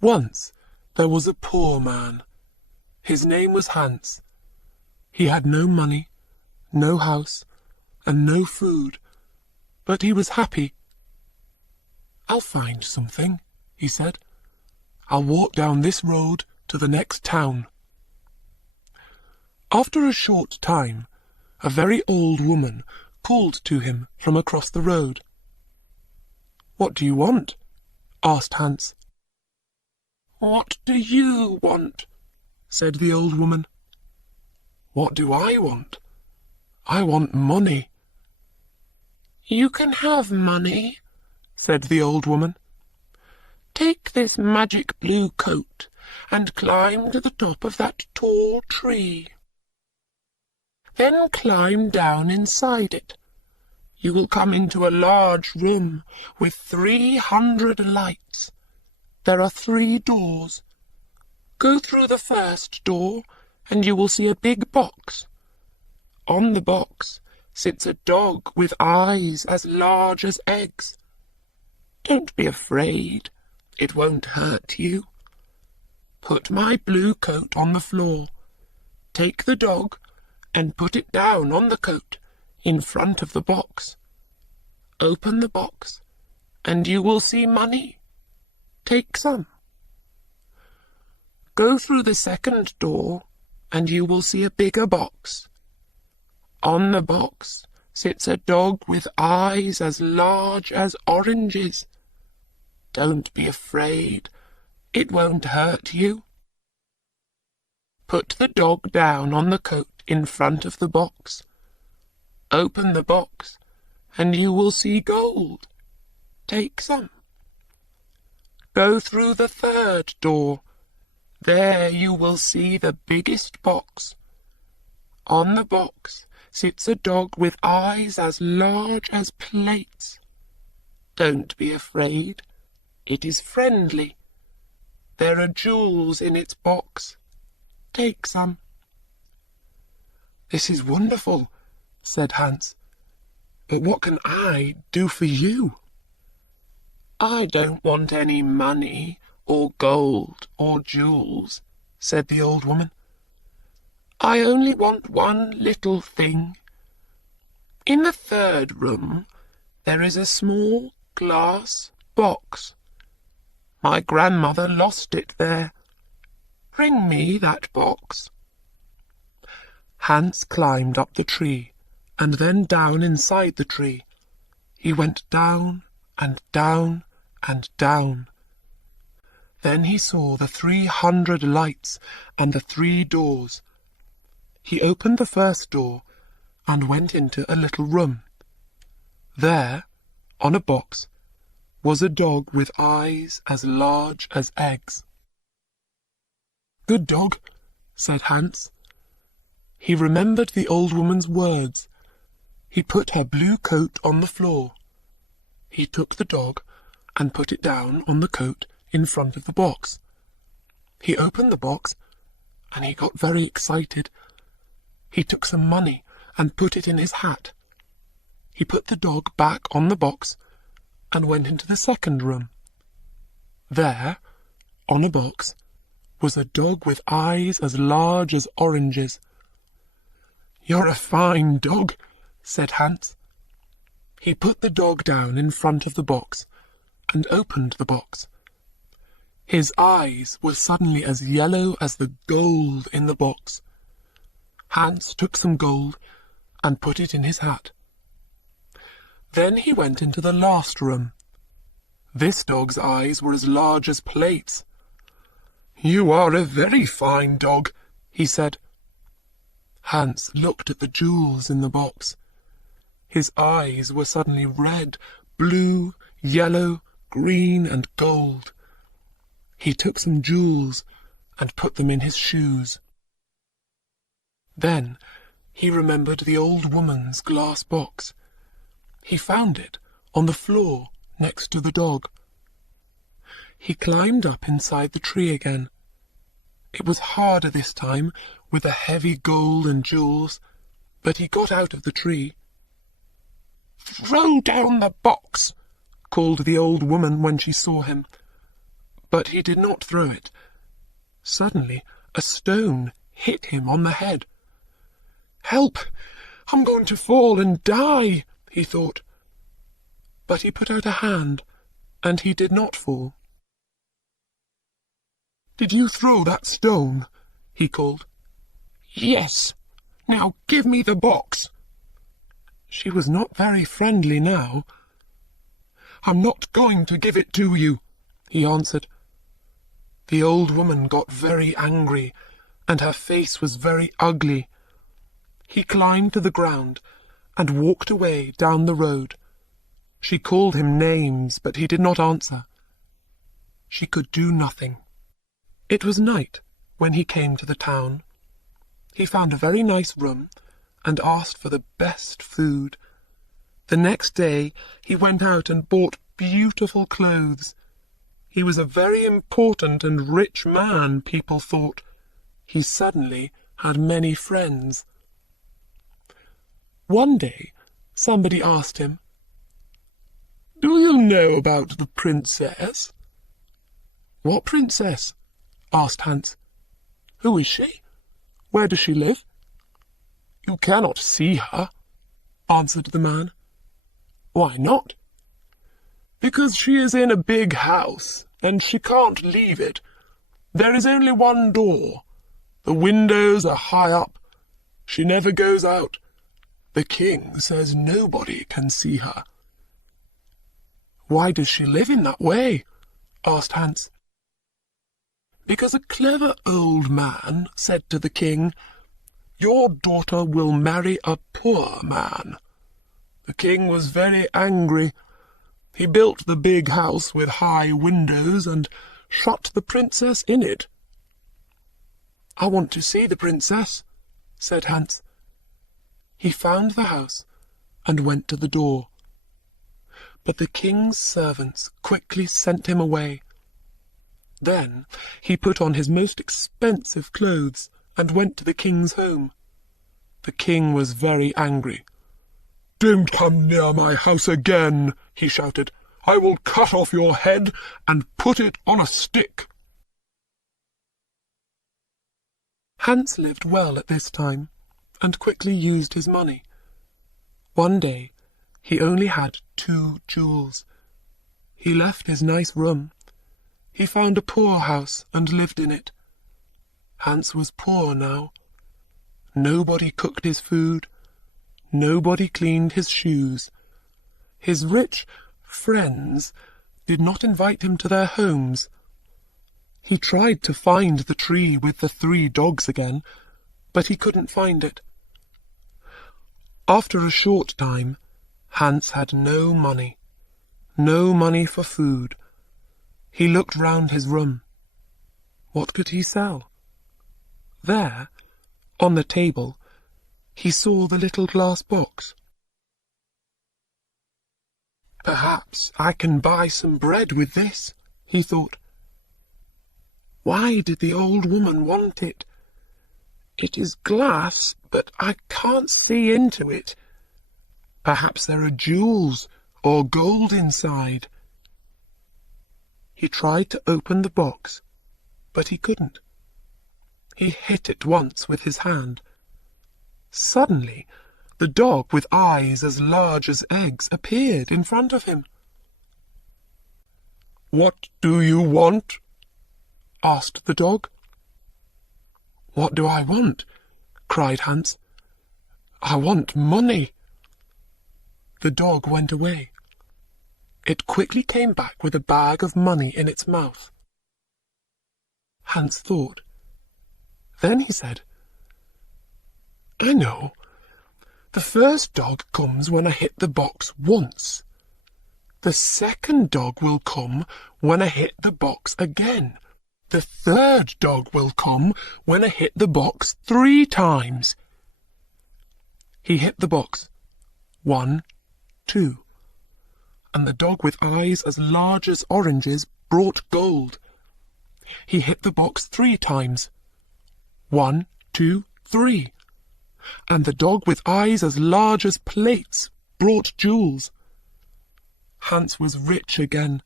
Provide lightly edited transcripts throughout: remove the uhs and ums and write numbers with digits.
Once there was a poor man. His name was Hans. He had no money, no house, and no food, but he was happy. "I'll find something," he said. "I'll walk down this road to the next town." After a short time, a very old woman called to him from across the road. "What do you want?" asked Hans. "What do you want?" said the old woman. "What do I want? I want money." "You can have money," said the old woman. "Take this magic blue coat and climb to the top of that tall tree. Then climb down inside it. You will come into a large room with 300 lights. There are 3 doors. Go through the first door, and you will see a big box. On the box sits a dog with eyes as large as eggs. Don't be afraid. It won't hurt you. Put my blue coat on the floor. Take the dog and put it down on the coat in front of the box. Open the box, and you will see money. Take some. Go through the second door, and you will see a bigger box. On the box sits a dog with eyes as large as oranges. Don't be afraid. It won't hurt you. Put the dog down on the coat in front of the box. Open the box, and you will see gold. Take some. Go through the third door. There you will see the biggest box. On the box sits a dog with eyes as large as plates. Don't be afraid. It is friendly. There are jewels in its box. Take some." "This is wonderful," said Hans. "But what can I do for you?" "I don't want any money or gold or jewels," said the old woman. "I only want one little thing. In the third room there is a small glass box. My grandmother lost it there. Bring me that box." Hans climbed up the tree, and then down inside the tree. He went down and down and down. Then he saw the 300 lights and the 3 doors. He opened the first door and went into a little room. There, on a box, was a dog with eyes as large as eggs. "Good dog," said Hans. He remembered the old woman's words. He put her blue coat on the floor. He took the dog and put it down on the coat in front of the box. He opened the box, and he got very excited. He took some money and put it in his hat. He put the dog back on the box and went into the second room. There, on a box, was a dog with eyes as large as oranges. "You're a fine dog," said Hans. He put the dog down in front of the box and opened the box. His eyes were suddenly as yellow as the gold in the box. Hans took some gold and put it in his hat. Then he went into the last room. This dog's eyes were as large as plates. "You are a very fine dog," he said. Hans looked at the jewels in the box. His eyes were suddenly red, blue, yellow, green, and gold. He took some jewels and put them in his shoes. Then he remembered the old woman's glass box. He found it on the floor next to the dog. He climbed up inside the tree again. It was harder this time, with the heavy gold and jewels, but he got out of the tree. "Throw down the box," called the old woman when she saw him. but he did not throw it. Suddenly, a stone hit him on the head. "Help! I'm going to fall and die," he thought. But he put out a hand, and he did not fall. "Did you throw that stone?" he called. "Yes. Now give me the box." She was not very friendly now. "I'm not going to give it to you," he answered. The old woman got very angry, and her face was very ugly. He climbed to the ground and walked away down the road. She called him names, but he did not answer. She could do nothing. It was night when he came to the town. He found a very nice room and asked for the best food. The next day he went out and bought beautiful clothes. He was a very important and rich man, people thought. He suddenly had many friends. One day somebody asked him, "Do you know about the princess?" "What princess?" asked Hans. "Who is she? Where does she live?" "You cannot see her," answered the man. "Why not?" "Because she is in a big house, and she can't leave it. There is only one door. The windows are high up. She never goes out. The king says nobody can see her." "Why does she live in that way?" asked Hans. "Because a clever old man said to the king, 'Your daughter will marry a poor man.' The king was very angry. He built the big house with high windows and shut the princess in it." "I want to see the princess," said Hans. He found the house and went to the door. But the king's servants quickly sent him away. Then he put on his most expensive clothes and went to the king's home. The king was very angry. "Don't come near my house again," he shouted. "I will cut off your head and put it on a stick." Hans lived well at this time, and quickly used his money. One day he only had 2 jewels. He left his nice room. He found a poor house and lived in it. Hans was poor now. Nobody cooked his food. Nobody cleaned his shoes. His rich friends did not invite him to their homes. He tried to find the tree with the 3 dogs again, but he couldn't find it. After a short time, Hans had no money for food. He looked round his room. What could he sell? There, on the table, he saw the little glass box. "Perhaps I can buy some bread with this," he thought. Why did the old woman want it? It is glass, but I can't see into it. Perhaps there are jewels or gold inside. He tried to open the box, but he couldn't. He hit it once with his hand. Suddenly, the dog with eyes as large as eggs appeared in front of him. "What do you want?" asked the dog. "What do I want?" cried Hans. "I want money." The dog went away. It quickly came back with a bag of money in its mouth. Hans thought. Then he said, "I know. The first dog comes when I hit the box once. The second dog will come when I hit the box again. The third dog will come when I hit the box 3 times. He hit the box 1, 2, and the dog with eyes as large as oranges brought gold. He hit the box 3 times. 1, 2, 3. And the dog with eyes as large as plates brought jewels. Hans was rich again.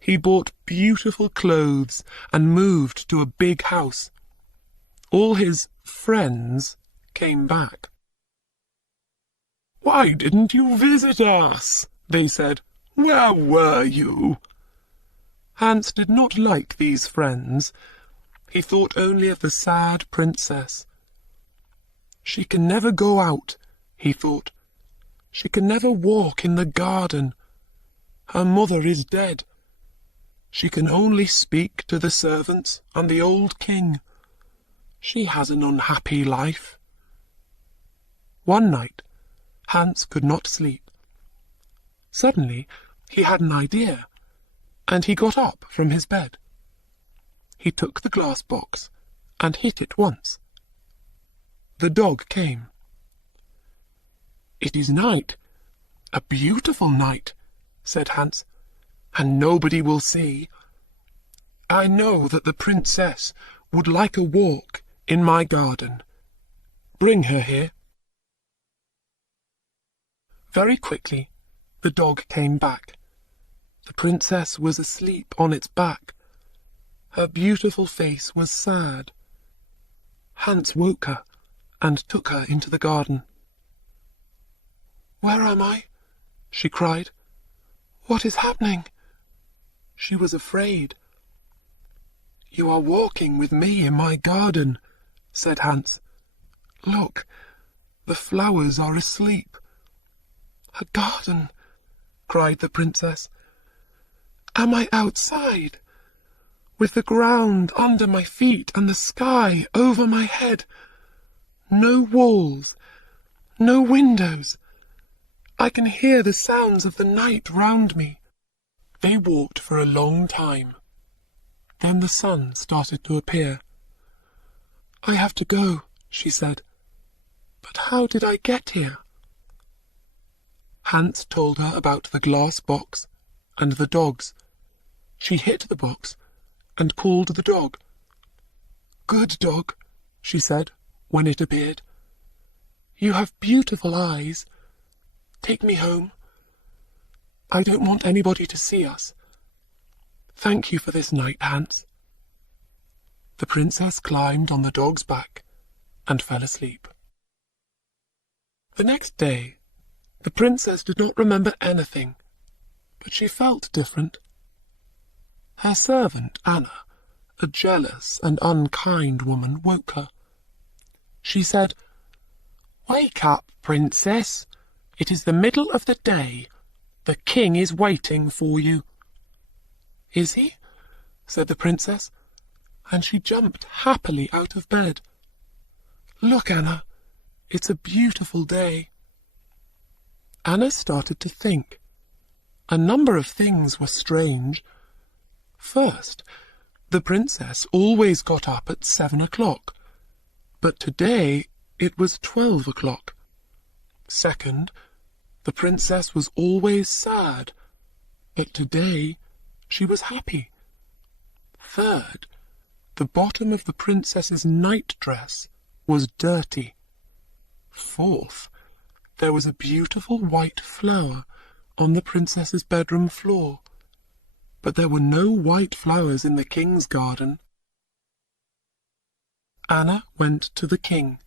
He bought beautiful clothes and moved to a big house. All his friends came back. "Why didn't you visit us?" they said. "Where were you?" Hans did not like these friends. He thought only of the sad princess. "She can never go out," he thought. "She can never walk in the garden. Her mother is dead. She can only speak to the servants and the old king. She has an unhappy life." One night, Hans could not sleep. Suddenly, he had an idea, and he got up from his bed. He took the glass box and hit it once. The dog came. "It is night, a beautiful night," said Hans, "and nobody will see. I know that the princess would like a walk in my garden. Bring her here." Very quickly, the dog came back. The princess was asleep on its back. Her beautiful face was sad. Hans woke her and took her into the garden. "Where am I?" she cried. "What is happening?" She was afraid. "You are walking with me in my garden," said Hans. "Look, the flowers are asleep." "A garden!" cried the princess. "Am I outside, with the ground under my feet and the sky over my head? No walls, no windows. I can hear the sounds of the night round me." They walked for a long time. Then the sun started to appear. "I have to go," she said. "But how did I get here?" Hans told her about the glass box and the dogs. She hit the box and called the dog. "Good dog," she said when it appeared. "You have beautiful eyes. Take me home. I don't want anybody to see us. Thank you for this night, Hans." The princess climbed on the dog's back and fell asleep. The next day, the princess did not remember anything, but she felt different. Her servant, Anna, a jealous and unkind woman, woke her. She said, "Wake up, princess. It is the middle of the day. The king is waiting for you." "Is he?" said the princess, and she jumped happily out of bed. "Look, Anna, it's a beautiful day." Anna started to think. A number of things were strange. First, the princess always got up at 7 o'clock, but today it was 12 o'clock. Second, the princess was always sad, but today she was happy. Third, the bottom of the princess's nightdress was dirty. Fourth, there was a beautiful white flower on the princess's bedroom floor, but there were no white flowers in the king's garden. Anna went to the king.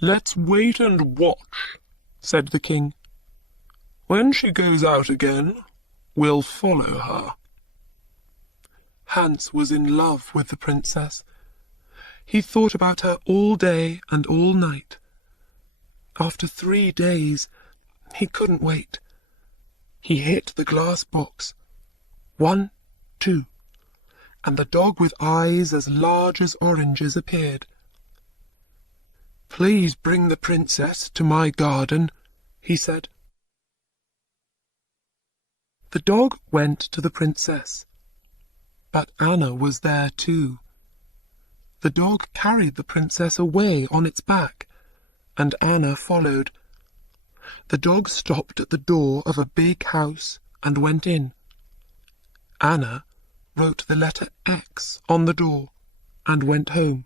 "Let's wait and watch," said the king. "When she goes out again, we'll follow her." Hans was in love with the princess. He thought about her all day and all night. After 3 days, he couldn't wait. He hit the glass box. 1, 2, and the dog with eyes as large as oranges appeared. "Please bring the princess to my garden," he said. The dog went to the princess, but Anna was there too. The dog carried the princess away on its back, and Anna followed. The dog stopped at the door of a big house and went in. Anna wrote the letter X on the door and went home.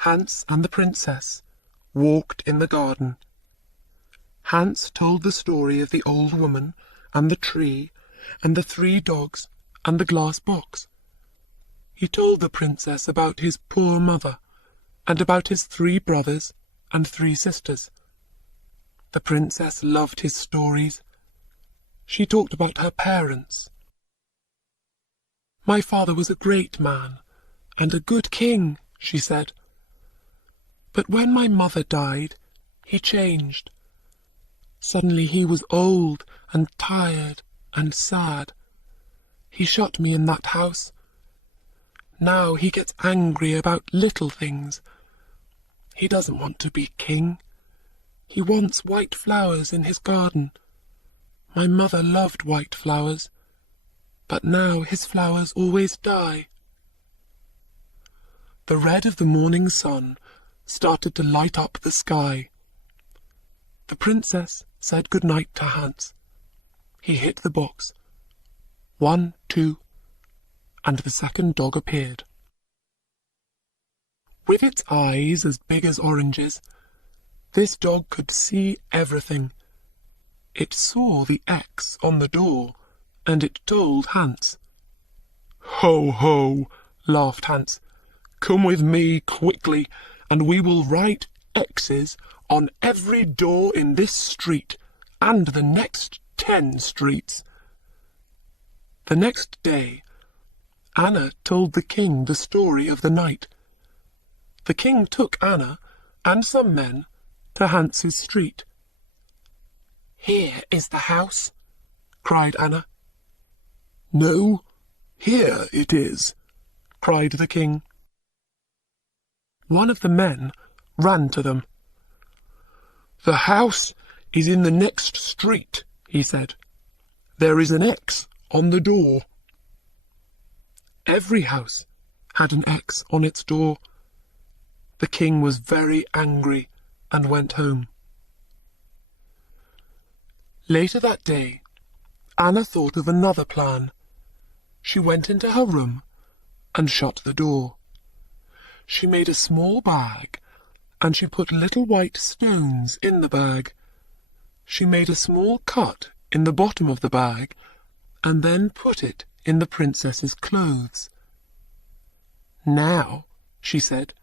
Hans and the princess walked in the garden. Hans told the story of the old woman and the tree and the 3 dogs, and the glass box. He told the princess about his poor mother, and about his 3 brothers and 3 sisters. The princess loved his stories. She talked about her parents. "My father was a great man, and a good king," she said. "But when my mother died, he changed. Suddenly he was old and tired and sad. He shut me in that house. Now he gets angry about little things. He doesn't want to be king. He wants white flowers in his garden. My mother loved white flowers, but now his flowers always die." The red of the morning sun started to light up the sky. The princess said good night to Hans. He hit the box. 1, 2, and the second dog appeared. With its eyes as big as oranges, this dog could see everything. It saw the X on the door, and it told Hans. "Ho, ho," laughed Hans. "Come with me quickly, and we will write X's on every door in this street and the next 10 streets." The next day, Anna told the king the story of the night. The king took Anna and some men to Hans's street. "Here is the house," cried Anna. "No, here it is," cried the king. One of the men ran to them. "The house is in the next street," he said. "There is an X on the door." Every house had an X on its door. The king was very angry and went home. Later that day, Anna thought of another plan. She went into her room and shut the door. She made a small bag, and she put little white stones in the bag. She made a small cut in the bottom of the bag, and then put it in the princess's clothes. "Now," she said,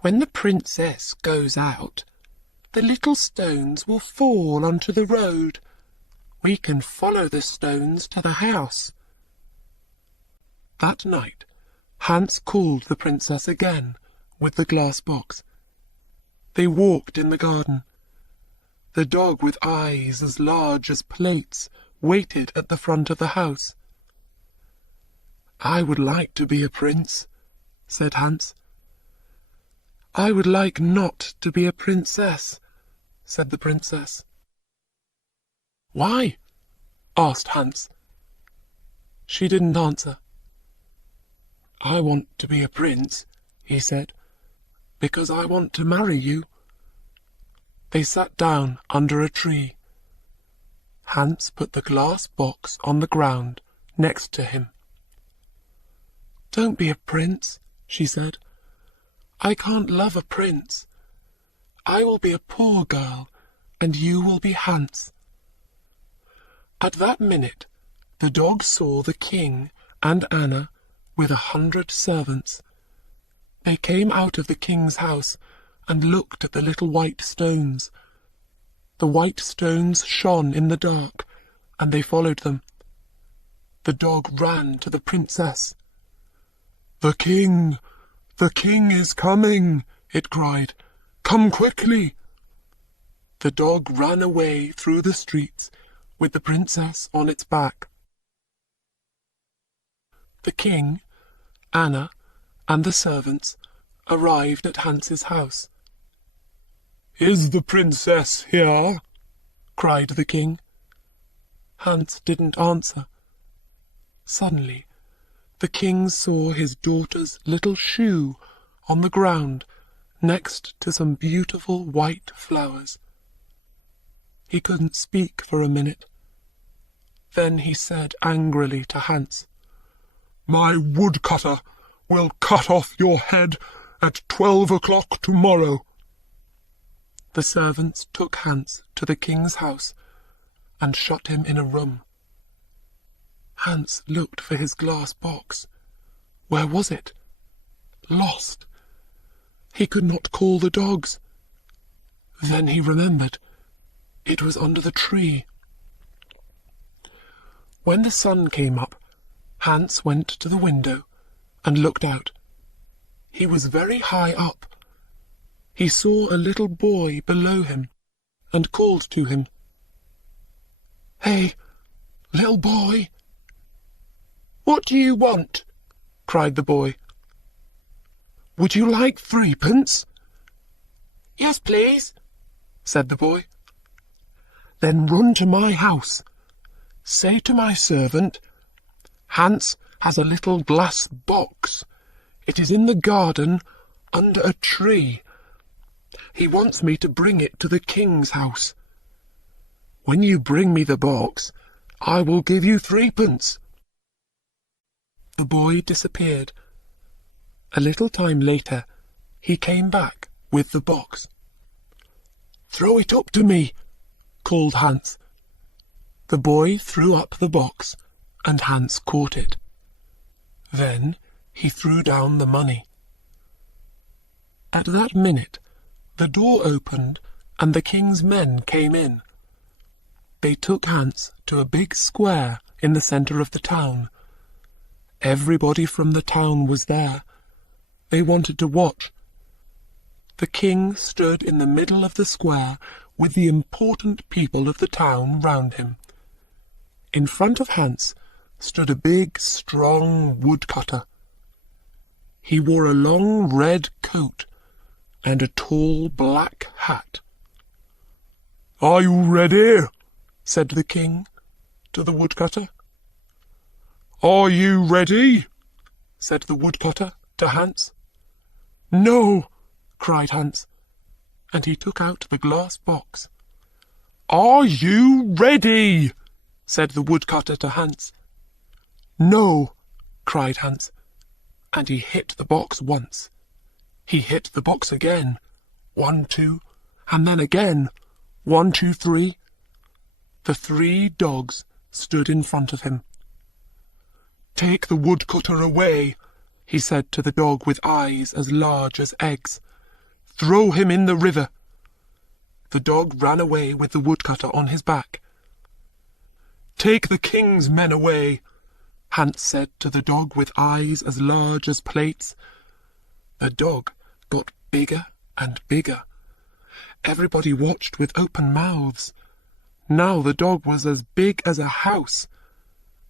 "when the princess goes out, the little stones will fall onto the road. We can follow the stones to the house." That night, Hans called the princess again with the glass box. They walked in the garden. The dog with eyes as large as plates waited at the front of the house. "I would like to be a prince," said Hans. "I would like not to be a princess," said the princess. "Why?" asked Hans. She didn't answer. "I want to be a prince," he said, "because I want to marry you." They sat down under a tree. Hans put the glass box on the ground next to him. "Don't be a prince," she said. "I can't love a prince. I will be a poor girl, and you will be Hans." At that minute, the dog saw the king and Anna with 100 servants. They came out of the king's house and looked at the little white stones. The white stones shone in the dark, and they followed them. The dog ran to the princess. The king is coming," it cried. "Come quickly." The dog ran away through the streets with the princess on its back. The king, Anna, and the servants arrived at Hans's house. "Is the princess here?" cried the king. Hans didn't answer. Suddenly, the king saw his daughter's little shoe on the ground next to some beautiful white flowers. He couldn't speak for a minute. Then he said angrily to Hans, "My woodcutter will cut off your head at 12 o'clock tomorrow." The servants took Hans to the king's house and shut him in a room. Hans looked for his glass box. Where was it? Lost. He could not call the dogs. Then he remembered. It was under the tree. When the sun came up, Hans went to the window and looked out. He was very high up. He saw a little boy below him and called to him. "Hey, little boy!" "What do you want?" cried the boy. "Would you like threepence?" "Yes, please," said the boy. "Then run to my house. Say to my servant, 'Hans has a little glass box. It is in the garden under a tree. He wants me to bring it to the king's house. When you bring me the box, I will give you threepence.'" The boy disappeared. A little time later, he came back with the box. "Throw it up to me," called Hans. The boy threw up the box, and Hans caught it. Then he threw down the money. At that minute, the door opened, and the king's men came in. They took Hans to a big square in the centre of the town. Everybody from the town was there. They wanted to watch. The king stood in the middle of the square with the important people of the town round him. In front of Hans stood a big, strong woodcutter. He wore a long red coat and a tall black hat. "Are you ready?" said the king to the woodcutter. "Are you ready?" said the woodcutter to Hans. "No," cried Hans, and he took out the glass box. "Are you ready?" said the woodcutter to Hans. "No," cried Hans, and he hit the box once. He hit the box again. 1, 2, and then again. 1, 2, 3. The 3 dogs stood in front of him. "Take the woodcutter away," he said to the dog with eyes as large as eggs. "Throw him in the river." The dog ran away with the woodcutter on his back. "Take the king's men away," Hans said to the dog with eyes as large as plates. The dog got bigger and bigger. Everybody watched with open mouths. Now the dog was as big as a house.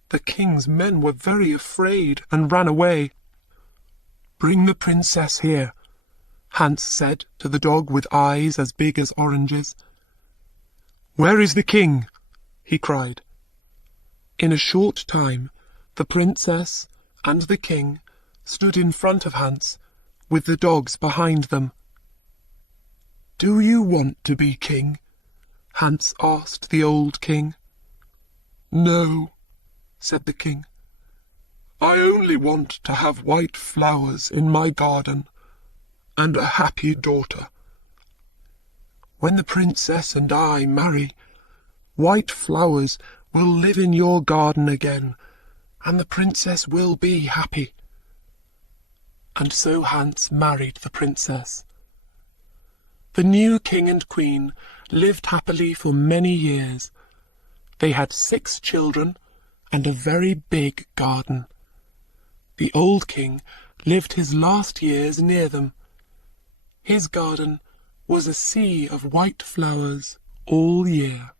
The king's men were very afraid and ran away. "Bring the princess here," Hans said to the dog with eyes as big as oranges. "Where is the king?" he cried. In a short time, the princess and the king stood in front of Hans, with the dogs behind them. "Do you want to be king?" Hans asked the old king. "No," said the king. "I only want to have white flowers in my garden and a happy daughter. When the princess and I marry, white flowers will live in your garden again, and the princess will be happy." And so Hans married the princess. The new king and queen lived happily for many years. They had 6 children and a very big garden. The old king lived his last years near them. His garden was a sea of white flowers all year.